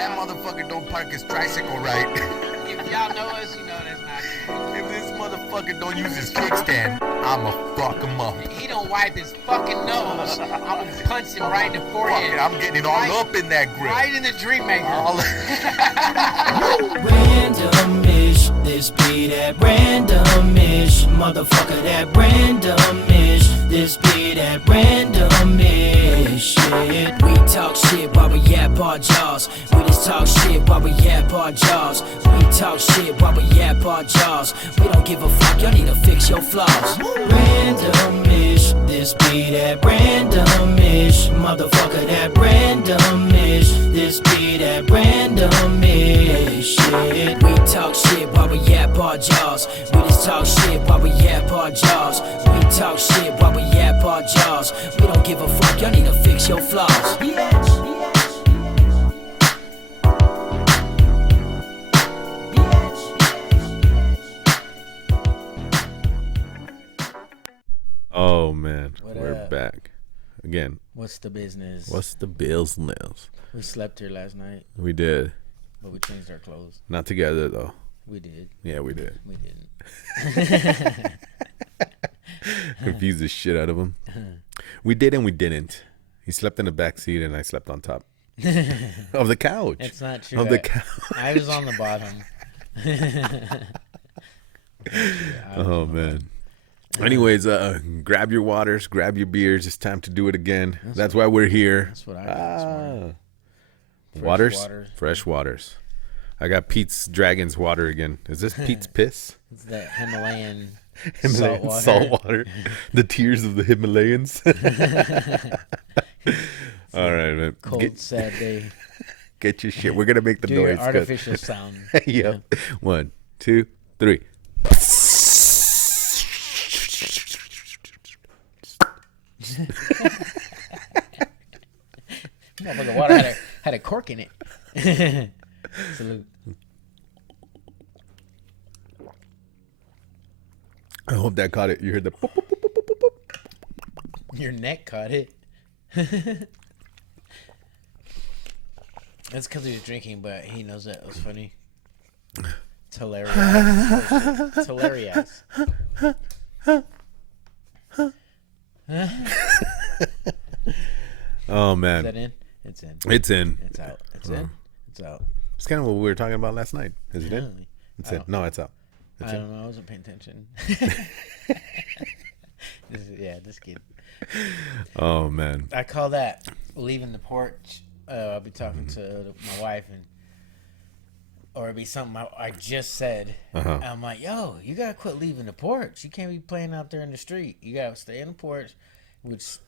That motherfucker don't park his tricycle right. If y'all know us, you know that's not true. If this motherfucker don't use his kickstand, I'ma fuck him up. He don't wipe his fucking nose. I'm gonna punch him right in the Fuck forehead. it, I'm getting it all up in that grill. Right in the dream maker. Randomish, this be that randomish, motherfucker, that randomish, this be that randomish shit. We talk shit while we yap our jaws. We just talk shit while we yap our jaws. We talk shit while we yap our jaws. We don't give a fuck, y'all need to fix your flaws. Randomish, this be that randomish, motherfucker, that randomish, this be that randomish shit. We talk shit while we yap our jaws. We just talk shit while we yap our jaws. We talk shit while we yap our jaws. We don't give a fuck, y'all need to fix your flaws. Oh man, What we're up? back again. What's the business? What's the business? We slept here last night, We did but we changed our clothes. not together though. We did. Yeah, we did. We didn't. Confused the shit out of him. We did and we didn't. He slept in the back seat and I slept on top of the couch. It's not true. Of the couch. I was on the bottom. Oh man. Anyways, grab your waters, grab your beers. It's time to do it again. That's why we're here. That's what I got this morning. Waters? water. Fresh waters. I got Pete's Dragon's water again. Is this Pete's piss? It's that Himalayan Himalayan salt water. salt water. The tears of the Himalayans. All right, man. Cold, sad day. Get your shit. We're going to make the Do your noise. artificial sound. Yep. 1, 2, 3. Motherfucker, water had a cork in it. Salute. I hope that caught it. You heard the boop, boop, boop, boop, boop, boop. Your neck caught it. That's because he was drinking, but he knows that it was funny. It's hilarious. It's hilarious. Oh, Is man. that in? It's in. It's in. It's out. It's in. It's out. It's kind of what we were talking about last night. Is it in? Really? It's in. No, it's out. It's I in. don't know. I wasn't paying attention. Just kidding. Oh, man. I call that leaving the porch. I'll be talking to my wife, or it'd be something I just said. Uh-huh. I'm like, yo, you gotta quit leaving the porch. You can't be playing out there in the street. You gotta stay in the porch, which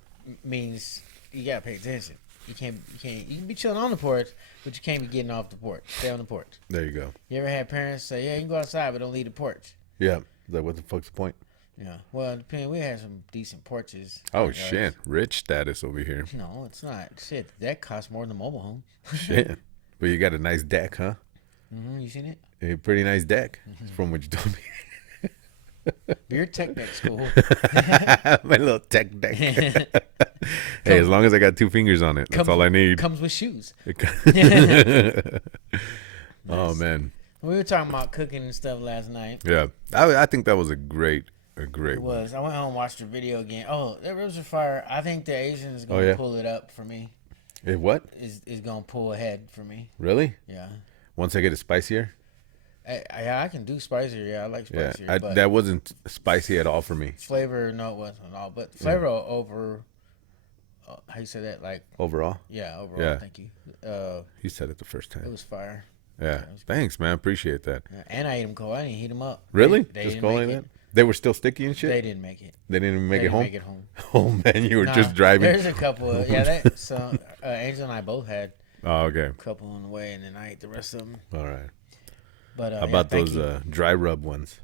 means you gotta pay attention. You can be chilling on the porch, but you can't be getting off the porch. Stay on the porch. There you go. You ever had parents say, yeah, you can go outside, but don't leave the porch? Yeah. Is that what the fuck's the point? Yeah. Well, depending, we had some decent porches. Oh, Like, shit. Rich status over here. No, it's not. Shit, that costs more than a mobile home. Shit. But you got a nice deck, huh? You seen it? A pretty nice deck, from what you told me. Your tech deck school. My little tech deck. Hey, as long as I got 2 fingers on it, that's all I need. Comes with shoes. Oh, man. We were talking about cooking and stuff last night. Yeah. I think that was a great It one. was. I went home and watched the video again. Oh, that ribs are fire. I think the Asians going to yeah? pull it up for me. Hey, what? Is going to pull ahead for me. Really? Yeah. Once I get it spicier? I can do spicier. Yeah, I like Yeah. spicier. but That wasn't spicy at all for me. flavor, no, it wasn't at all. But flavor over, how you say that? Like, Overall? yeah, overall. Yeah. Thank you. You said it the first It time. was fire. Yeah. Thanks, man. Appreciate that. Yeah, and I ate them cold. I didn't heat them up. Really? They Just didn't going make that? it. They were still sticky and shit? They didn't make it. They didn't even make They it didn't home? make it home. Oh, man. You were Nah, just driving? There's a couple. So Angel and I both had Oh, okay. a couple on the way, and then I ate the rest of them. All right. But How about thank those you. dry rub ones?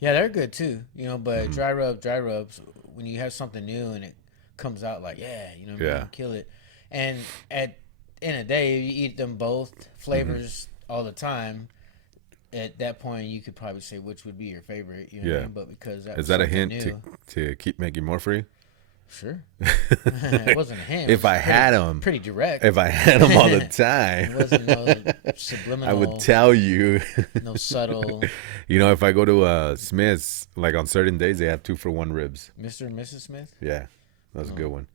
Yeah, they're good too. But Mm-hmm. dry rubs. When you have something new and it comes out like, yeah, what I Yeah. mean? Kill it. And at end of the day, you eat them both flavors all the time. At that point, you could probably say which would be your favorite. You know what I Yeah. mean? But because Is that a hint new, to keep making more for you? Sure. It wasn't a hint. If I had them, pretty direct. if I had them all the It time, wasn't no subliminal. I would tell you. No subtle. You know, if I go to Smith's, like on certain days, they have 2-for-1 ribs. Mr. and Mrs. Smith. Yeah, that's a good one.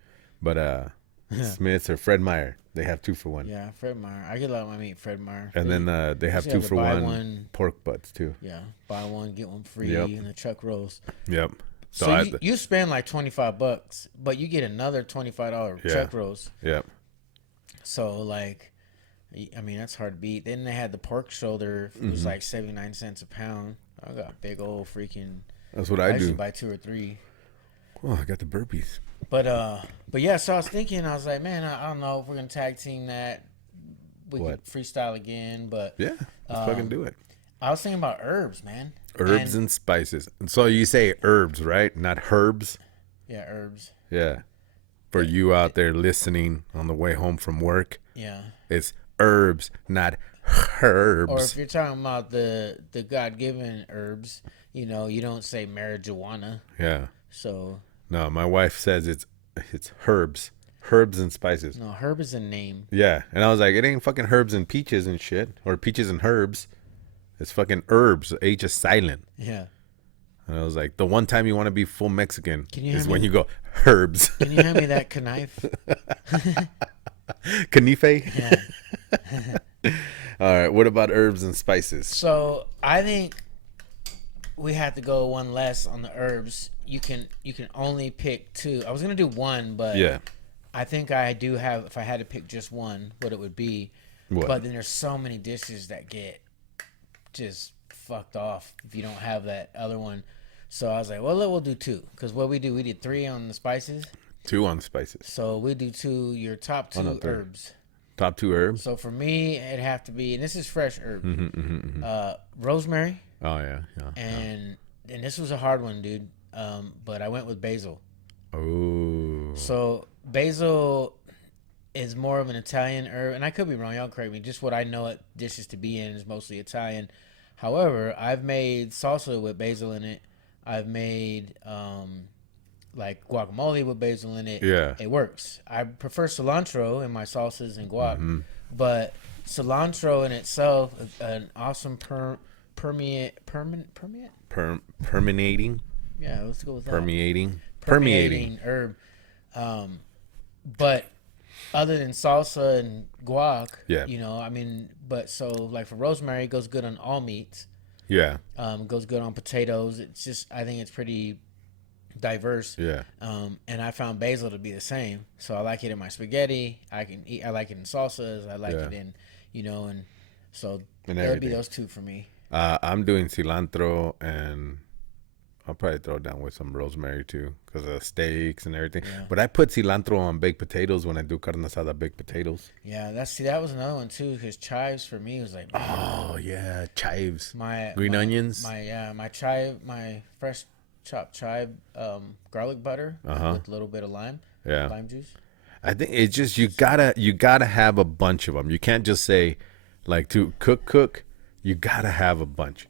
But Smith's or Fred Meyer, they have 2-for-1. Yeah, Fred Meyer. I get a lot of my meat Fred Meyer. And then they have usually have a buy 2-for-1 one. pork butts too. Yeah, buy one get one free, Yep. and the chuck rolls. Yep. So you spend like $25, but you get another $25 Yeah. chuck rolls. Yep. So like, I mean that's hard to beat. Then they had the pork shoulder. It was like 79 cents a pound. I got big old freaking. That's what I usually do. buy 2 or 3. Oh, I got the burpees. But yeah. So I was thinking, I was like, man, I don't know if we're gonna tag team that. We What? could freestyle again, but Yeah, let's fucking do it. I was thinking about herbs, man. Herbs and spices. So you say herbs, right? Not herbs. Yeah, herbs. Yeah. For you out there listening on the way home from work, Yeah. it's herbs, not herbs. Or if you're talking about the God-given herbs, you know, you don't say marijuana. Yeah. So No, my wife says it's herbs and spices. no, herb is a name. Yeah, and I was like, it ain't fucking herbs and peaches and shit, or peaches and herbs. It's fucking herbs. H is silent. Yeah. And I was like, the one time you want to be full Mexican Can you is hand when me- you go herbs. Can you hand me that knife? Canife. Yeah. All right. What about herbs and spices? So I think we have to go one less on the herbs. You can only pick 2. I was gonna do 1, but Yeah. I think I do have. If I had to pick just one, what it would be. What? But then there's so many dishes that get just fucked off if you don't have that other one. So I was like, well, we'll do 2, because what we did 3 on the spices. 2 on spices. So we do 2. Your top 2 no, 3. herbs. Top 2 herbs. So for me, it'd have to be, and this is fresh herb, rosemary, Oh yeah. Yeah. and this was a hard one, dude. But I went with basil. Oh. So basil is more of an Italian herb, and I could be wrong. Y'all correct me. Just what I know it dishes to be in is mostly Italian. However, I've made salsa with basil in it. I've made like guacamole with basil in it. Yeah. It works. I prefer cilantro in my salsas and guac, but cilantro in itself, an awesome permeating. Permeating. Yeah, let's go with that. Permeating. herb. But other than salsa and guac, Yeah. you know, I mean, but so like for rosemary, it goes good on all meats. Yeah. It goes good on potatoes. It's just, I think it's pretty diverse. Yeah. And I found basil to be the same. So I like it in my spaghetti. I like it in salsas. I like Yeah. it in, you know, and so And it would be everything. those 2 for me. I'm doing cilantro, and I'll probably throw it down with some rosemary too, because of steaks and everything. Yeah. But I put cilantro on baked potatoes when I do carne asada baked potatoes. Yeah, that was another one too, because chives for me was like, man, Oh yeah, chives. my Green my- onions? my fresh chopped chive, garlic butter with a little bit of lime juice. I think it's just you gotta have a bunch of them. You can't just say like to cook. You gotta have a bunch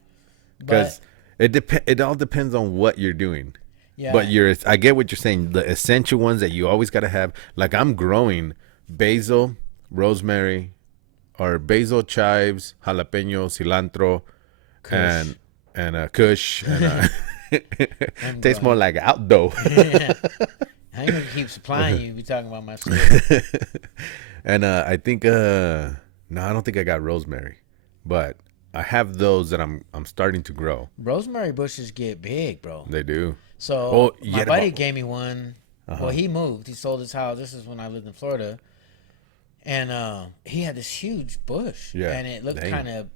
because it all depends on what you're doing. Yeah, But I get what you're saying. The essential ones that you always gotta have. Like I'm growing basil, rosemary, or basil, chives, jalapeno, cilantro, and kush. And tastes more like outdoor. I ain't gonna keep supplying you. Be talking about my stuff. And I think no, I don't think I got rosemary, but I have those that I'm starting to grow. Rosemary bushes get big, bro. They do. So my yeah, buddy but- gave me one. Well, he moved. He sold his house. This is when I lived in Florida, and he had this huge bush. Yeah, and it looked dang. kind of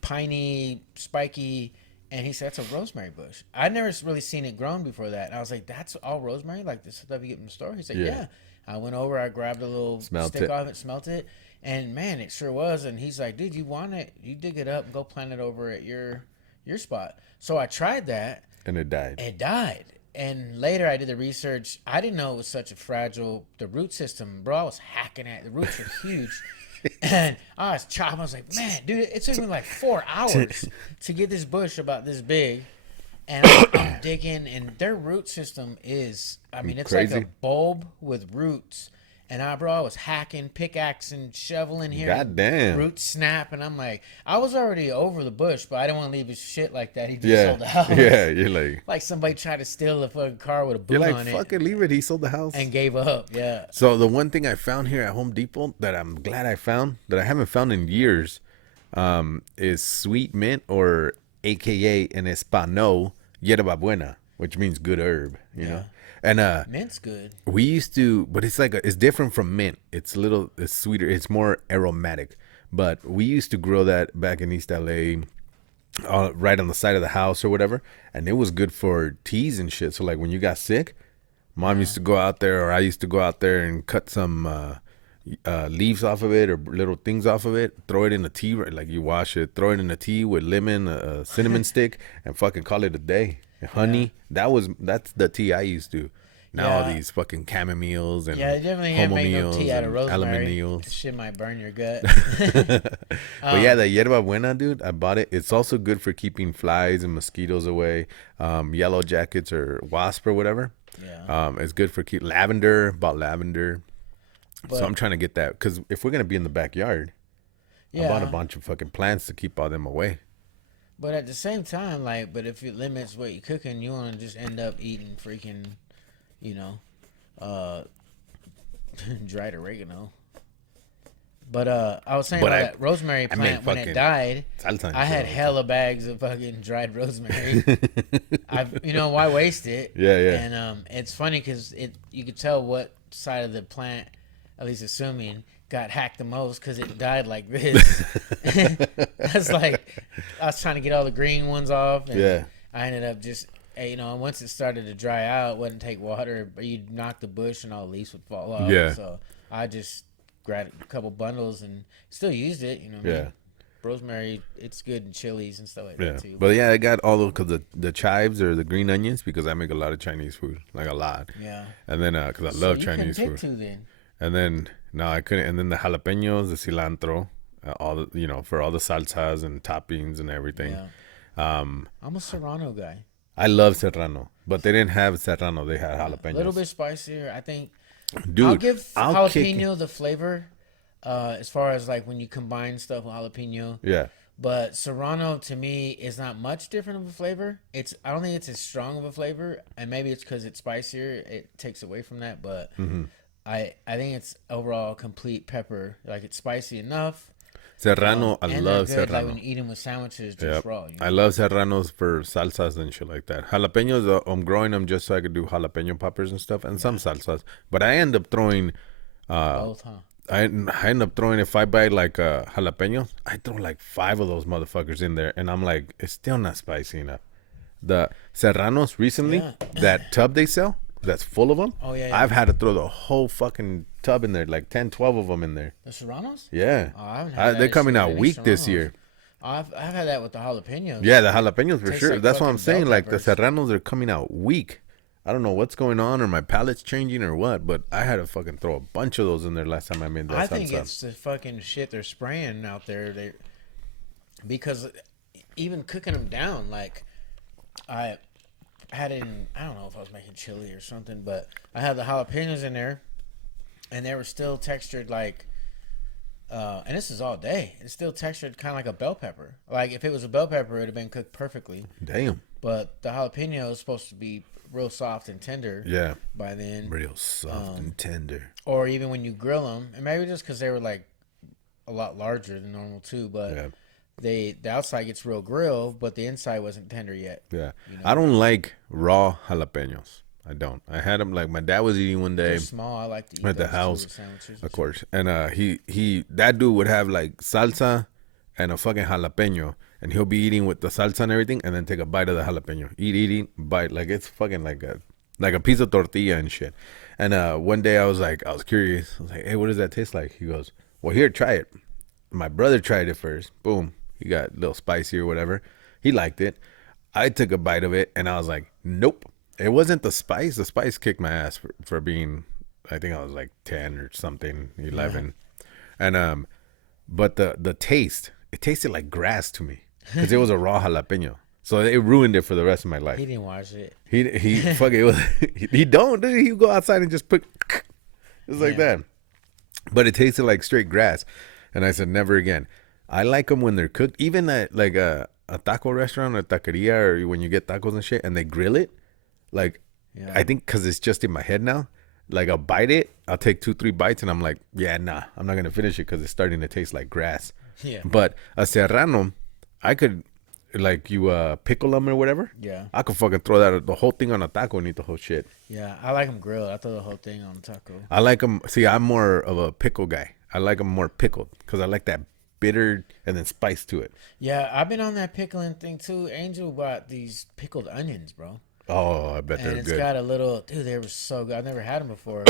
piney, spiky. And he said, that's a rosemary bush. I'd never really seen it grown before that. And I was like, that's all rosemary? Like this stuff you get in the store? He said, Yeah. yeah. I went over, I grabbed a little Smelt stick it. off it, smelt it. And man, it sure was. And he's like, dude, you want it? You dig it up, go plant it over at your spot. So I tried that. And it died. It died. And later I did the research. I didn't know it was such a fragile, the root system, bro. I was hacking at it. The roots are huge. And I was chopping. I was like, man, dude, it took me like 4 hours to get this bush about this big. And I'm digging, and their root system is, I mean, it's like Crazy. a bulb with roots. And I was hacking, pickaxing, shoveling here. God damn. Roots snap, and I'm like, I was already over the bush, but I didn't want to leave his shit like that. He just Yeah. sold the house. Yeah, you're like, Like somebody tried to steal the fucking car with a you're boot like, on fuck it it, leave it. He sold the house. and gave up. Yeah. So the one thing I found here at Home Depot that I'm glad I found, that I haven't found in years, is sweet mint, or AKA in Espanol, yerba buena, which means good herb, you know? And Mint's good. we used to, but it's like, it's different from mint. It's sweeter. It's more aromatic. But we used to grow that back in East LA, right on the side of the house or whatever. And it was good for teas and shit. So like when you got sick, Mom used to go out there, or I used to go out there and cut some leaves off of it, or little things off of it, throw it in a tea, like you wash it, throw it in a tea with lemon, a cinnamon stick, and fucking call it a day. Honey, that's the tea I used to. Now all these fucking chamomiles and Yeah, they definitely can't make no tea out of rosemary. aluminials. Shit might burn your gut. But yeah, the yerba buena, dude, I bought it. It's also good for keeping flies and mosquitoes away, yellow jackets or wasp or whatever. Yeah. It's good for lavender. Bought lavender. But- So I'm trying to get that, because if we're gonna be in the backyard, I bought a bunch of fucking plants to keep all them away. But at the same time, like, but if it limits what you're cooking, you want to just end up eating freaking, you know, dried oregano. But I was saying But about I- that rosemary I made plant when it fucking died. salsa and I had shit. hella bags of fucking dried rosemary. Why waste it? Yeah, yeah. And it's funny because you could tell what side of the plant, at least assuming, got hacked the most because it died like this. That's like I was trying to get all the green ones off, and Yeah. I ended up just once it started to dry out, it wouldn't take water, but you'd knock the bush and all the leaves would fall off. Yeah. So I just grabbed a couple bundles and still used it. You know what I Yeah. mean? Rosemary, it's good in chilies and stuff like Yeah, that too. but yeah, I got all those, because the chives or the green onions, because I make a lot of Chinese food, like a lot. Yeah. And then because I So love you Chinese couldn't pick food. two then. And then no, I couldn't. And then the jalapenos, the cilantro, all the for all the salsas and toppings and everything. Yeah. I'm a Serrano guy. I love serrano, but they didn't have serrano. They had A jalapenos. little bit spicier, I think. Dude, I'll give I'll kick- jalapeno the flavor, as far as like when you combine stuff with jalapeno. Yeah, But Serrano to me is not much different of a flavor. I don't think it's as strong of a flavor, and maybe it's because it's spicier. It takes away from that, but I think it's overall complete pepper. Like it's spicy enough. serrano. I and love they're good, serrano. Like when you eat them with sandwiches, just Yep. raw. I love serranos for salsas and shit like that. Jalapenos, I'm growing them just so I could do jalapeno poppers and stuff, and some salsas. But I end up throwing, Both, huh? I end up throwing, if I buy like jalapenos, I throw like 5 of those motherfuckers in there, and I'm like, it's still not spicy enough. The serranos recently, Yeah. that tub they sell, that's full of them. Oh, yeah. I've had to throw the whole fucking tub in there, like 10, 12 of them in there. The Serranos? Yeah, Oh, I haven't had they're that coming shit out with any weak this Serranos. year. I've had that with the jalapenos. Yeah, the jalapenos for Tastes sure. like That's what I'm fucking bell saying. Like the peppers. serranos are coming out weak. I don't know what's going on, or my palate's changing, or what. But I had to fucking throw a bunch of those in there last time I made that I salsa. think it's the fucking shit they're spraying out there. Because even cooking them down, like I had in, I don't know if I was making chili or something, but I had the jalapenos in there, and they were still textured like, and this is all day. It's still textured kind of like a bell pepper. Like if it was a bell pepper, it'd have been cooked perfectly. Damn. But the jalapeno is supposed to be real soft and tender. Yeah. By then, Real soft and tender. or even when you grill them, and maybe just because they were like a lot larger than normal too, but Yeah. the outside gets real grilled, but the inside wasn't tender yet. Yeah. You know? I don't like raw jalapenos. I don't. I had them, like my dad was eating one day. They're small. I like to eat At the those too house, with sandwiches. Of course. And that dude would have like salsa and a fucking jalapeno, and he'll be eating with the salsa and everything, and then take a bite of the jalapeno. Eat, bite. Like it's fucking like a piece of tortilla and shit. And one day I was curious. I was like, hey, what does that taste like? He goes, well, here, try it. My brother tried it first. Boom. He got a little spicy or whatever. He liked it. I took a bite of it, and I was like, nope. It wasn't the spice. The spice kicked my ass for being, I think I was like 10 or something, 11. Yeah. And but the taste, it tasted like grass to me, because it was a raw jalapeno. So it ruined it for the rest of my life. He didn't watch it. He fucking he don't, dude. He would go outside and just put it's like that. But it tasted like straight grass, and I said never again. I like them when they're cooked, even at like a taco restaurant or taqueria, or when you get tacos and shit, and they grill it. Like I think because it's just in my head now. Like I'll bite it, I'll take 2-3 bites, and I'm like, yeah, nah, I'm not gonna finish it because it's starting to taste like grass. Yeah. But a serrano, I could. Like you pickle them or whatever. Yeah. I could fucking throw that the whole thing on a taco and eat the whole shit. Yeah, I like them grilled. I throw the whole thing on taco. I like them. See, I'm more of a pickle guy. I like them more pickled because I like that bitter and then spice to it. Yeah, I've been on that pickling thing too. Angel bought these pickled onions, bro. Oh, I bet And they're it's good. got a little, dude, they were so good. I've never had them before.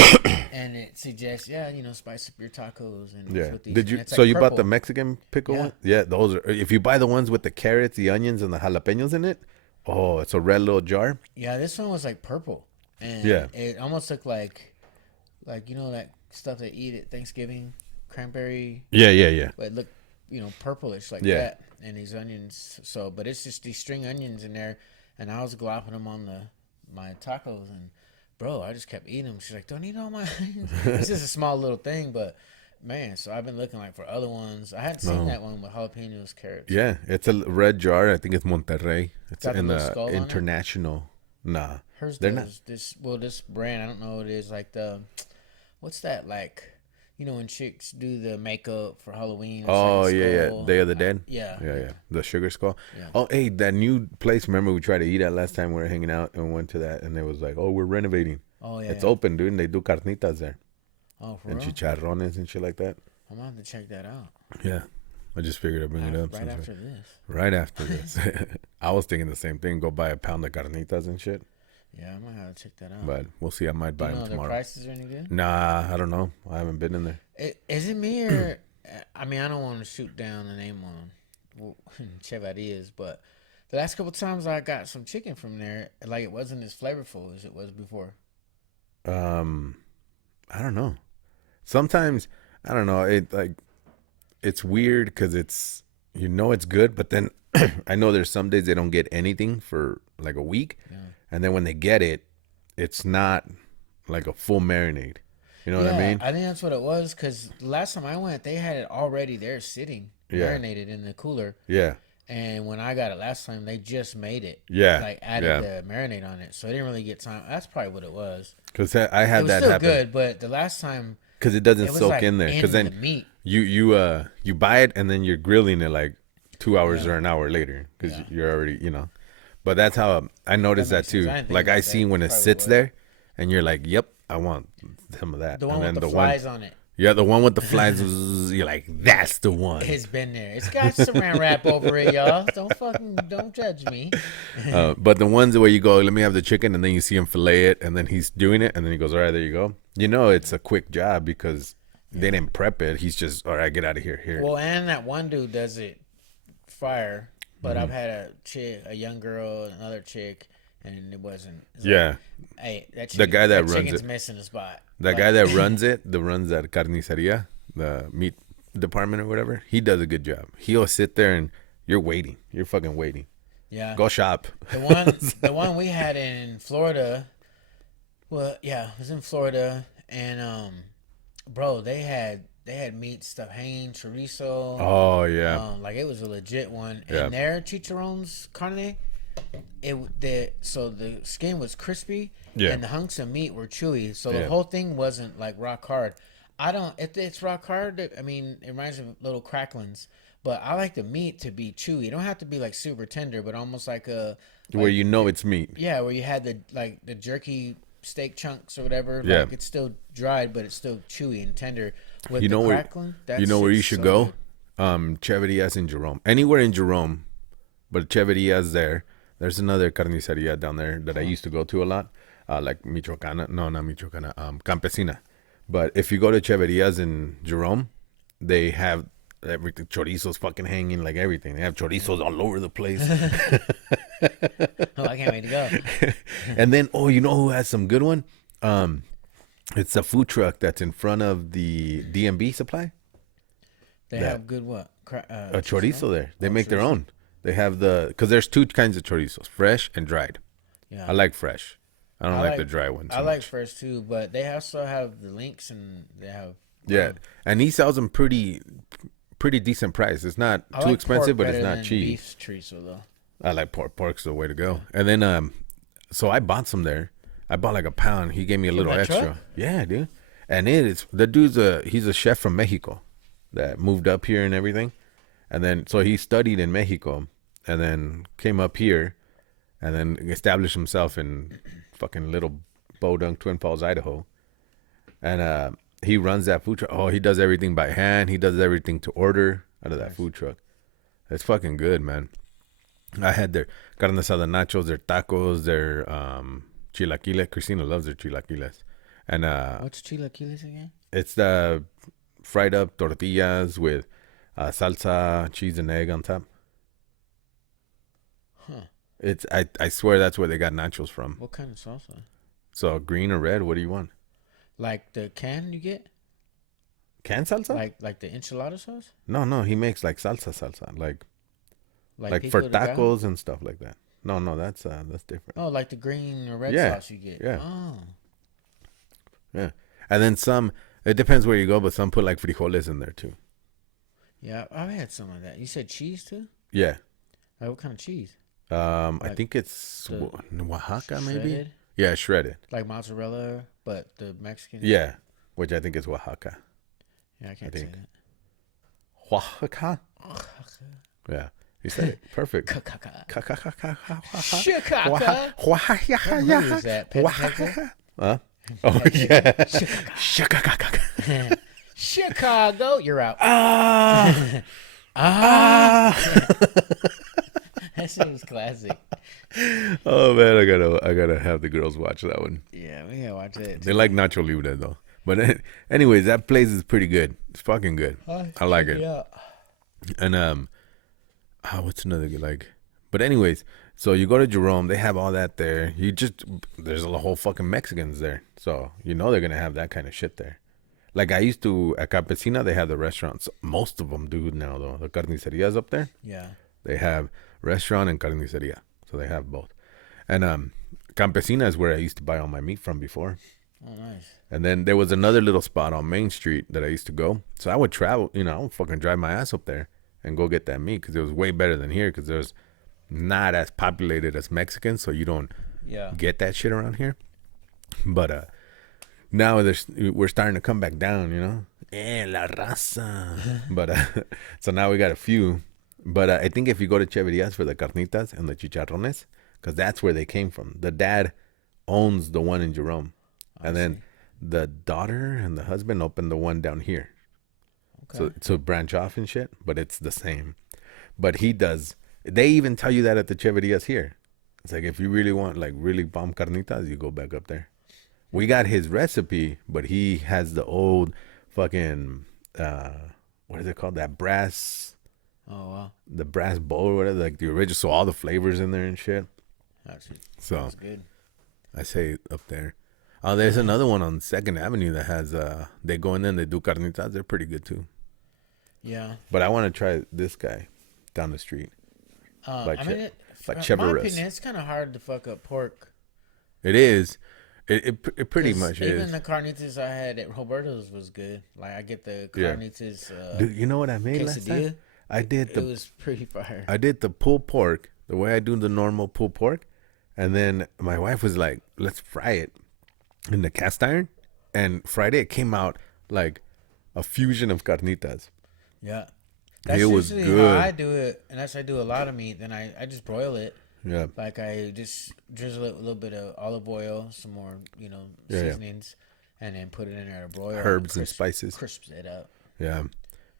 And it suggests, spice up your tacos. And Yeah. with these, Did you? and it's So like you bought the purple. Mexican pickle Yeah. one? Yeah, those are. If you buy the ones with the carrots, the onions, and the jalapenos in it, oh, it's a red little jar. Yeah, this one was like purple. And Yeah. it almost looked like that stuff they eat at Thanksgiving, cranberry. Yeah. But it looked, purplish like Yeah. that. And these onions. So, but it's just these string onions in there. And I was glopping them on my tacos. And, bro, I just kept eating them. She's like, don't eat all my onions. It's just a small little thing. But, man, so I've been looking like for other ones. I hadn't seen that one with jalapenos, carrots. Yeah, it's a red jar. I think it's Monterrey. It's Got the in little the skull on it? international. Nah, Hers they're does. This brand, I don't know what it is. Like what's that like? When chicks do the makeup for Halloween. It's Oh like a yeah, skull. Day of the Dead. Yeah. The sugar skull. Yeah. Oh, hey, that new place. Remember we tried to eat at last time we were hanging out and went to that, and it was like, oh, we're renovating. Oh yeah. It's open, dude. And they do carnitas there Oh, for and real? chicharrones and shit like that. I'm gonna have to check that out. Yeah, I just figured I'd bring it up. Right since we- after this. Right after this, I was thinking the same thing. Go buy a pound of carnitas and shit. Yeah, I might have to check that out. But we'll see. I might buy Do you them know their tomorrow. prices are any good? Nah, I don't know. I haven't been in there. Is it me or? I mean, I don't want to shoot down the name on Chevaliers, but the last couple times I got some chicken from there, like it wasn't as flavorful as it was before. I don't know. Sometimes I don't know. It's weird because it's it's good, but then I know there's some days they don't get anything for like a week, and then when they get it, it's not like a full marinade. You know what I mean? I think that's what it was because the last time I went, they had it already there sitting, marinated in the cooler. Yeah. And when I got it last time, they just made it. Yeah. Like added the marinade on it. So I didn't really get time. That's probably what it was. Because I It had was that still happen. good, but the last time Because it doesn't it was soak like in there. Because the then meat. you buy it and then you're grilling it like 2 hours or an hour later because Yeah. you're already But that's how I noticed That that makes too. sense. I didn't think Like about I that. see when it Probably sits would. there, and you're like, "Yep, I want some of that." The one and with then the flies on it. Yeah, the one with the flies. You're like, "That's the one." It's been there. It's got saran wrap over it, y'all. Don't judge me. But the ones where you go, "Let me have the chicken," and then you see him fillet it, and then he's doing it, and then he goes, "All right, there you go." It's a quick job because they didn't prep it. He's just, "All right, get out of here." Here. Well, and that one dude does it fire. But Mm-hmm. I've had a young girl, another chick, and it wasn't. It's Yeah. Like, hey, that The guy that runs chicken's it. missing a spot. The guy that runs that carniceria, the meat department or whatever, he does a good job. He'll sit there and you're waiting. You're fucking waiting. Yeah. Go shop. The one we had in Florida. Well, yeah, it was in Florida, and bro, they had meat stuff hanging, chorizo. Oh yeah. Like it was a legit one. Yeah. And their chicharrones carne, so the skin was crispy, Yeah. and the hunks of meat were chewy. So the Yeah. whole thing wasn't like rock hard. If it's rock hard, I mean, it reminds me of little cracklings. But I like the meat to be chewy. It don't have to be like super tender, but almost like Where it's meat. yeah, where you had the jerky steak chunks or whatever. Yeah. Like it's still dried, but it's still chewy and tender. With You know the where crackling, that where you shit's should so go? good. Cheverias in Jerome. Anywhere in Jerome, but Cheverias there. There's another carniceria down there that I used to go to a lot. Like Michoacana. No, not Michoacana. Campesina. But if you go to Cheverias in Jerome, they have everything. Chorizos fucking hanging, like everything. They have chorizos all over the place. Oh, I can't wait to go. And then, you know who has some good one? It's a food truck that's in front of the DMB supply. They have good what? A chorizo there. They make their own. They have because there's two kinds of chorizos, fresh and dried. Yeah. I like fresh. I don't I like the dry ones. I like fresh too, but they also have the links and they have. Yeah, and he sells them pretty decent price. It's not too expensive, but it's not cheap. Beef chorizo though. I like pork. Pork's the way to go. And then so I bought some there. I bought like a pound. He gave me a little extra. Truck? Yeah, dude. And the dude's he's a chef from Mexico that moved up here and everything. And then so he studied in Mexico and then came up here and then established himself in fucking little Bodunk, Twin Falls, Idaho. And he runs that food truck. Oh, he does everything by hand. He does everything to order out of that food truck. It's fucking good, man. I had their carne asada nachos, their tacos, their chilaquiles. Christina loves their chilaquiles. And what's chilaquiles again? It's the fried up tortillas with salsa, cheese, and egg on top. Huh. It's I swear that's where they got nachos from. What kind of salsa? So green or red? What do you want? Like the can you get? Can salsa? Like the enchilada sauce? No. He makes like salsa, like for tacos and stuff like that. No, that's different. Oh, like the green or red sauce you get. Yeah. Oh. Yeah. And then some. It depends where you go, but some put like frijoles in there too. Yeah, I've had some of that. You said cheese too? Yeah. Like what kind of cheese? I think it's Oaxaca, maybe. Shredded? Yeah, shredded. Like mozzarella, but the Mexican. Yeah, which I think is Oaxaca. Yeah, I can't say that. Oaxaca. Yeah, you said it perfect. Chicago. Who is that? Oaxaca? Huh? Oh yeah. Chicago. You're out. That seems classic. Oh man, I gotta have the girls watch that one. Yeah, we gotta watch it. They like Nacho Libre though. But anyways, that place is pretty good. It's fucking good. I like it. Yeah. And what's another good like? But anyways, so you go to Jerome, they have all that there. There's a whole fucking Mexicans there, so you know they're gonna have that kind of shit there. Like I used to at Campesina, they have the restaurants. Most of them do now though. The carnicerias up there. Yeah. They have restaurant and carniceria, so they have both. And Campesina is where I used to buy all my meat from before. Oh, nice. And then there was another little spot on Main Street that I used to go. So I would travel, I would fucking drive my ass up there and go get that meat because it was way better than here because there's not as populated as Mexicans, so you don't get that shit around here. But now we're starting to come back down, la raza. But so now we got a few. But I think if you go to Cheverias for the carnitas and the chicharrones, because that's where they came from. The dad owns the one in Jerome. And then the daughter and the husband opened the one down here. Okay. So branch off and shit, but it's the same. But they even tell you that at the Cheverias here. It's like if you really want like really bomb carnitas, you go back up there. We got his recipe, but he has the old fucking, what is it called? That brass. Oh, wow. The brass bowl or whatever, like the original. So all the flavors in there and shit. That's good. I say up there. Oh, there's another one on 2nd Avenue that has, they go in there and they do carnitas. They're pretty good too. Yeah. But I want to try this guy down the street. Like in my opinion, it's kind of hard to fuck up pork. It is. It pretty much is. Even the carnitas I had at Roberto's was good. Like I get the carnitas. Dude, you know what I made last time? It was pretty fire. I did the pulled pork the way I do the normal pulled pork. And then my wife was like, let's fry it in the cast iron, and fried it. It came out like a fusion of carnitas. Yeah, that's it was usually good. how I do it, and that's I do a lot of meat. Then I just broil it. Yeah, like I just drizzle it with a little bit of olive oil, some more seasonings, and then put it in there to broil. Herbs and spices. Crisps it up. Yeah,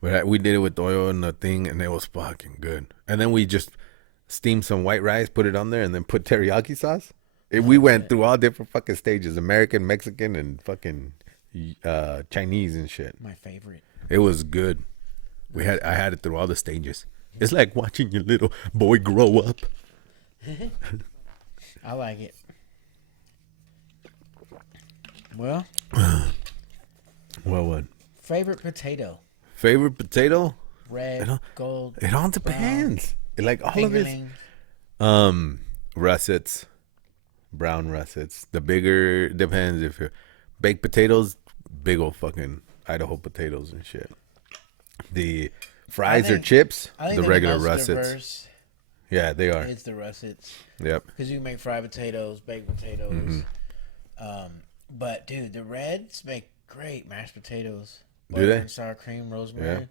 but we did it with oil and the thing, and it was fucking good. And then we just steamed some white rice, put it on there, and then put teriyaki sauce. We went through all different fucking stages: American, Mexican, and fucking Chinese and shit. My favorite. It was good. I had it through all the stages. It's like watching your little boy grow up. I like it. Well, what? Favorite potato? Favorite potato? Red, gold. It all depends. like all of it. Russets, brown russets. The bigger depends if you're baked potatoes, big old fucking Idaho potatoes and shit. The fries or chips, the regular russets. Diverse, yeah, they are. It's the russets. Yep. Because you can make fried potatoes, baked potatoes. But dude, the reds make great mashed potatoes. Do they? And sour cream, rosemary.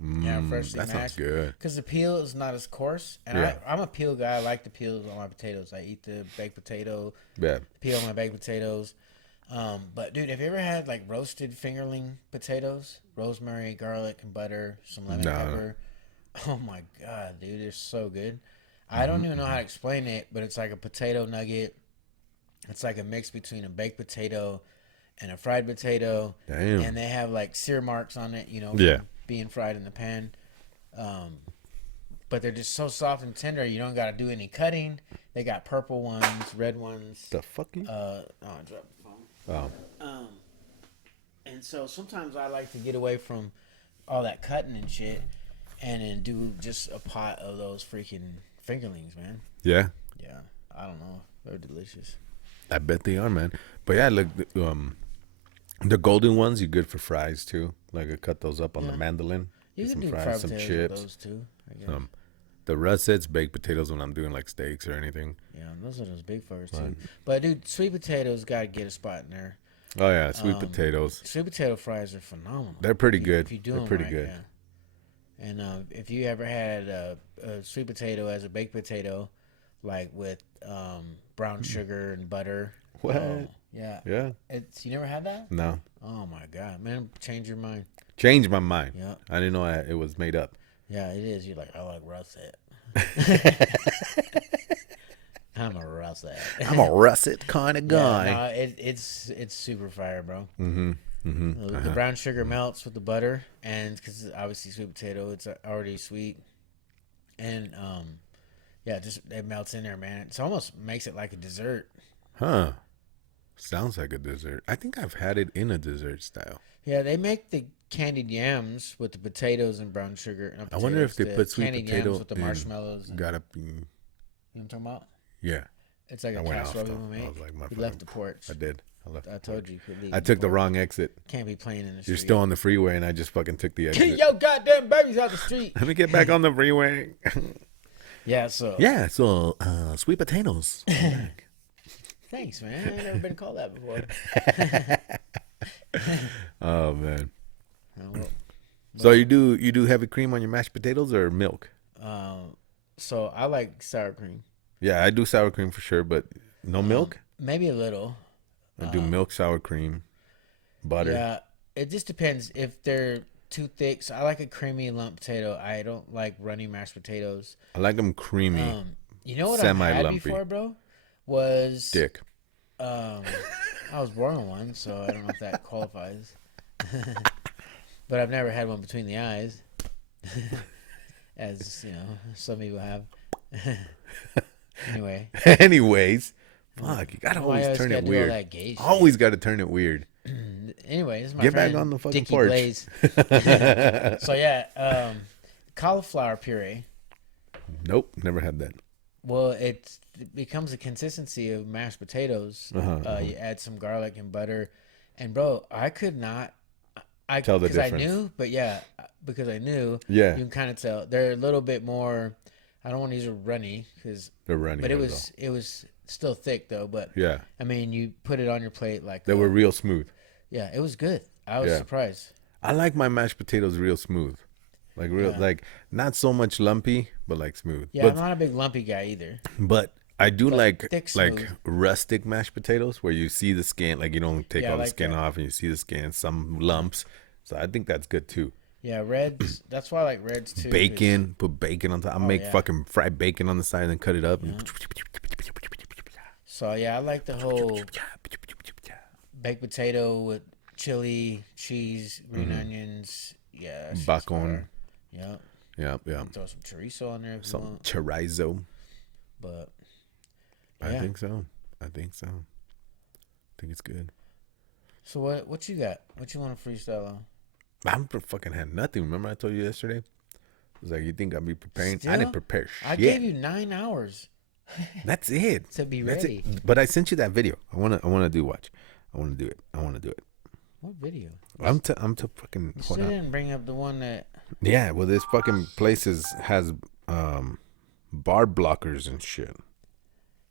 Yeah, freshly mashed. That sounds good. Because the peel is not as coarse, and I'm a peel guy. I like the peels on my potatoes. I eat the baked potato. Yeah. Peel on my baked potatoes. But dude, have you ever had like roasted fingerling potatoes? Rosemary, garlic, and butter, some lemon pepper. Oh my god, dude, they're so good. I don't even know how to explain it, but it's like a potato nugget. It's like a mix between a baked potato and a fried potato. Damn. And they have like sear marks on it, you know, being fried in the pan. But they're just so soft and tender. You don't got to do any cutting. They got purple ones, red ones. The fucking? I dropped the phone. Oh. And so sometimes I like to get away from all that cutting and shit, and then do just a pot of those freaking fingerlings, man. Yeah. Yeah. I don't know. They're delicious. I bet they are, man. But yeah, look, the golden ones, you're good for fries too. Like I cut those up on the mandolin. You can do fries, some chips, with those too. The russets, baked potatoes when I'm doing like steaks or anything. Yeah, those are those big furs too. But dude, sweet potatoes got to get a spot in there. Oh yeah, sweet potatoes. Sweet potato fries are phenomenal. They're pretty good. If you do They're them pretty right, good. Yeah. And if you ever had a sweet potato as a baked potato, like with brown sugar and butter. What? Yeah. Yeah. You never had that? No. Oh my god, man! Change your mind. Changed my mind. Yeah. I didn't know it was made up. Yeah, it is. You're like, I like russet. I'm a russet. I'm a russet kind of guy. Yeah, no, it's super fire, bro. Uh-huh. The brown sugar melts with the butter, and because obviously sweet potato, it's already sweet, and just it melts in there, man. It almost makes it like a dessert. Huh. Sounds like a dessert. I think I've had it in a dessert style. Yeah, they make the candied yams with the potatoes and brown sugar. I wonder if they put sweet candied potato yams with the marshmallows. Gotta be. You know what I'm talking about? Yeah. It's like a casserole we made. Like, you left the porch. I did. I told you. I took the wrong exit. Can't be playing in the street. You're still on the freeway, and I just fucking took the exit. Get your goddamn babies out the street. Let me get back on the freeway. So sweet potatoes. Thanks, man. I've never been called that before. Oh man. So you do heavy cream on your mashed potatoes or milk? So I like sour cream. Yeah, I do sour cream for sure, but no milk? Maybe a little. I do milk, sour cream, butter. Yeah, it just depends if they're too thick. So I like a creamy lump potato. I don't like runny mashed potatoes. I like them creamy. You know what I've had before, bro? Was dick. I was born with one, so I don't know if that qualifies. But I've never had one between the eyes, as you know, some people have. Anyways, fuck, you gotta always turn it weird. Always got to turn it weird. Anyway, this is my Get friend back on the fucking Dickie porch. Blaze. So yeah, cauliflower puree. Nope, never had that. Well, it becomes a consistency of mashed potatoes. You add some garlic and butter, and bro, I could not. I tell the difference. I knew, but yeah, because I knew. Yeah, you can kind of tell they're a little bit more. I don't want to use a runny because they're runny, but it was still thick though. But yeah, I mean, you put it on your plate like they were real smooth. Yeah, it was good. I was surprised. I like my mashed potatoes real smooth. Like real, like not so much lumpy, but like smooth. Yeah, I'm not a big lumpy guy either. But I do like smooth. rustic mashed potatoes where you see the skin, like you don't take all the skin off and you see the skin, some lumps. So I think that's good too. Yeah, reds. That's why I like reds too. Bacon, put bacon on top. I make fucking fried bacon on the side and then cut it up. Yeah. So yeah, I like the whole baked potato with chili, cheese, green onions. Yeah, bacon. Yep. Yep. Throw some chorizo on there if some you want. Chorizo. But yeah. I think so. I think it's good. So what you got? What you want to freestyle on? I haven't fucking had nothing. Remember I told you yesterday? was like, you think I'll be preparing? I Still? didn't prepare shit. I gave you 9 hours That's it. to be That's ready. it. But I sent you that video. I wanna do watch. I wanna do it. What video? I'm to fucking You hold still on. didn't bring up the one that. Yeah, well, this fucking place has bar blockers and shit.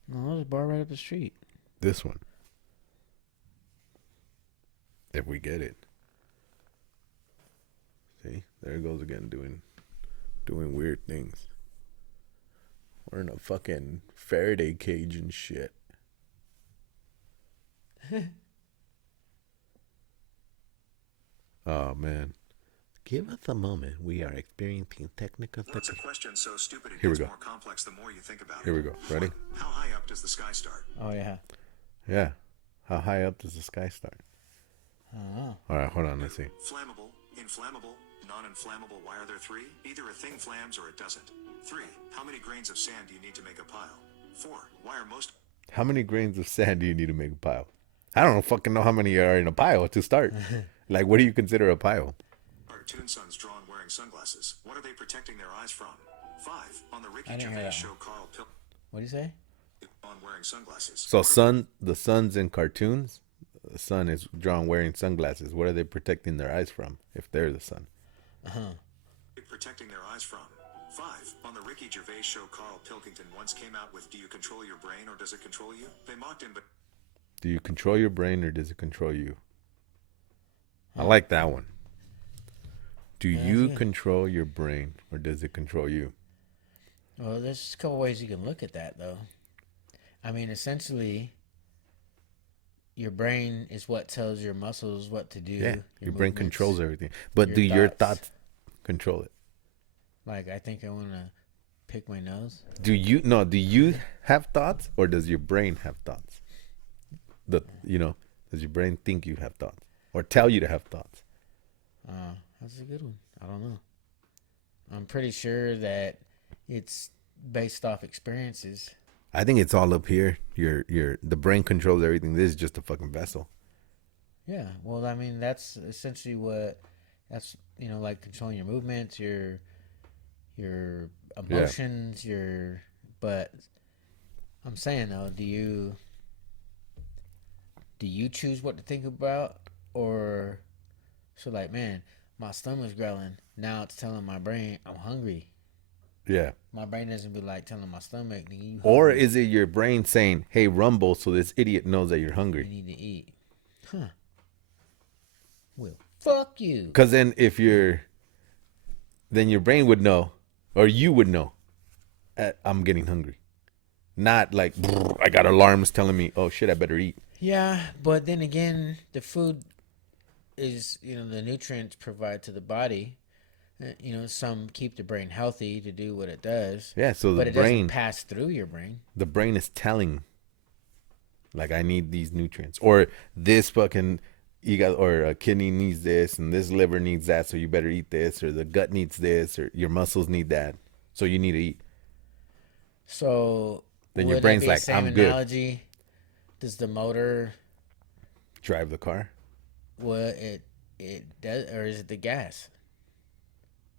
No, there's a bar right up the street. This one, if we get it. See, there it goes again, doing weird things. We're in a fucking Faraday cage and shit. Oh man, give us a moment. We are experiencing technical. What's a question so stupid it Here we gets go. more complex the more you think about Here it? we go. Ready? How high up does the sky start? Oh yeah. Yeah. How high up does the sky start? Oh. All right, hold on. Let's see. Flammable, inflammable, non-inflammable. Why are there three? Either a thing flams or it doesn't. 3. How many grains of sand do you need to make a pile? 4. Why are most How many grains of sand do you need to make a pile? I don't fucking know how many are in a pile to start. Like, what do you consider a pile? cartoon sons drawn wearing sunglasses? What are they protecting their eyes from? 5. On the Ricky I didn't hear Gervais that show, Carl Pilkington What do you say? on wearing sunglasses. So, the sun's in cartoons. The sun is drawn wearing sunglasses. What are they protecting their eyes from if they're the sun? Protecting their eyes from. 5. On the Ricky Gervais show, Carl Pilkington once came out with, "Do you control your brain or does it control you?" They mocked him, but Do you control your brain or does it control you? I like that one. Do you control your brain or does it control you? Well, there's a couple ways you can look at that, though. I mean, essentially, your brain is what tells your muscles what to do. Yeah, your brain movements. controls everything. But your do your thoughts. thoughts control it? Like, I think I want to pick my nose. Do you have thoughts or does your brain have thoughts? Does your brain think you have thoughts or tell you to have thoughts? That's a good one. I don't know. I'm pretty sure that it's based off experiences. I think it's all up here. The brain controls everything. This is just a fucking vessel. Yeah. Well, I mean, that's essentially like controlling your movements, your emotions, but I'm saying though, do you choose what to think about? Or so like, man, my stomach's growling, now it's telling my brain I'm hungry. Yeah. My brain doesn't be like telling my stomach, you Or hungry, is it your brain saying, "Hey, rumble," so this idiot knows that you're you hungry? need to eat? Huh. Well, fuck you. Because then then your brain would know, or you would know, I'm getting hungry. Not like, I got alarms telling me, oh shit, I better eat. Yeah, but then again, the food is, the nutrients provide to the body. Some keep the brain healthy to do what it does. Yeah, so but the it brain, doesn't pass through your brain. the brain is telling, like, I need these nutrients, or this fucking, or a kidney needs this, and this liver needs that, so you better eat this, or the gut needs this, or your muscles need that, so you need to eat. So Then your would it brain's be the like, same I'm good. analogy? Does the motor Drive the car. what it does, or is it the gas?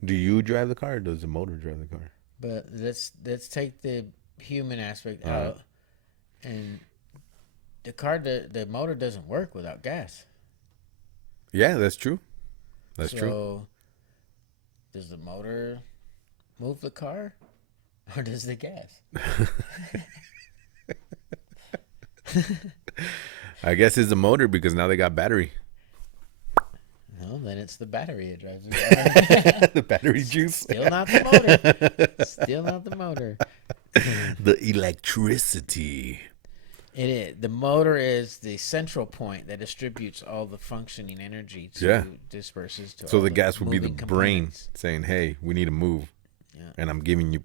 Do you drive the car, or does the motor drive the car? But let's take the human aspect All right. out, and the motor doesn't work without gas. Yeah, that's true. That's true. So, does the motor move the car, or does the gas? I guess it's the motor because now they got battery. No, then it's the battery that drives the car. The battery juice. Still not the motor. Still not the motor. The electricity. It is. The motor is the central point that distributes all the functioning energy to Yeah. disperses to So all the gas would be the moving brain components. saying, "Hey, we need to move," Yeah. and I'm giving you,